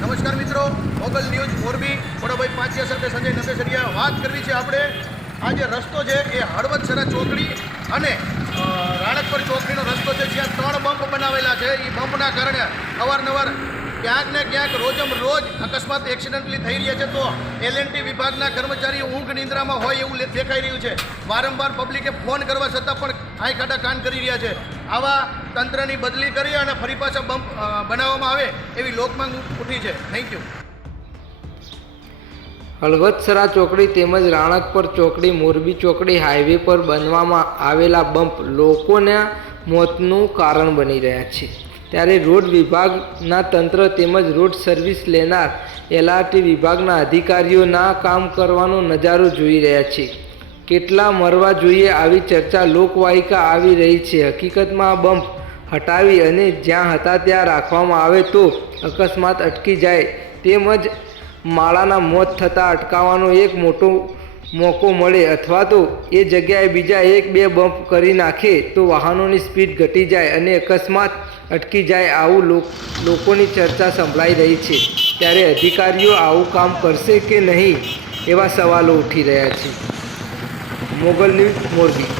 નમસ્કાર મિત્રો, મોગલ ન્યૂઝ મોરબી વડાભાઈ પાંચિયા સાથે સંજય નંદેસરિયા વાત કરવી છે. આપણે આ જે રસ્તો છે એ હળવદસરા ચોકડી અને રાણકપર ચોકડીનો રસ્તો છે, જ્યાં 3 બમ્પ બનાવેલા છે. એ બમ્પના કારણે અવારનવાર ક્યાંક ને ક્યાંક રોજ અકસ્માત એક્સિડન્ટલી થઈ રહ્યા છે. તો L&T વિભાગના કર્મચારીઓ ઊંઘ નિંદ્રામાં હોય એવું દેખાઈ રહ્યું છે. વારંવાર પબ્લિકે ફોન કરવા છતાં પણ આંખ ખાડા કાન કરી રહ્યા છે. આવા તંત્રની બદલી કરી અને ફરી પાછા બમ્પ બનાવવામાં આવે એવી લોકમાંગ ઉઠી છે. Thank you. હળવદસરા ચોકડી તેમજ રાણકપર ચોકડી મોરબી ચોકડી હાઈવે પર બનવામાં આવેલા બમ્પ લોકોના મોતનું કારણ બની રહ્યા છે. ત્યારે રોડ વિભાગના તંત્ર તેમજ રોડ સર્વિસ લેનાર L&T વિભાગના અધિકારીઓના કામ કરવાનો નજારો જોઈ રહ્યા છે. કેટલા મરવા જોઈએ આવી ચર્ચા લોકવાયકા આવી રહી છે. હકીકતમાં આ બમ્પ હટાવી અને જ્યાં હતા ત્યાં રાખવામાં આવે તો અકસ્માત અટકી જાય તેમજ માળાના મોત થતાં અટકાવવાનો એક મોટો મોકો મળે, અથવા તો એ જગ્યાએ બીજા 1-2 બમ્પ કરી નાખે તો વાહનોની સ્પીડ ઘટી જાય અને અકસ્માત અટકી જાય. આવું લોકોની ચર્ચા સંભળાઈ રહી છે. ત્યારે અધિકારીઓ આવું કામ કરશે કે નહીં એવા સવાલો ઉઠી રહ્યા છે. મોગલ ન્યૂઝ મોરબી.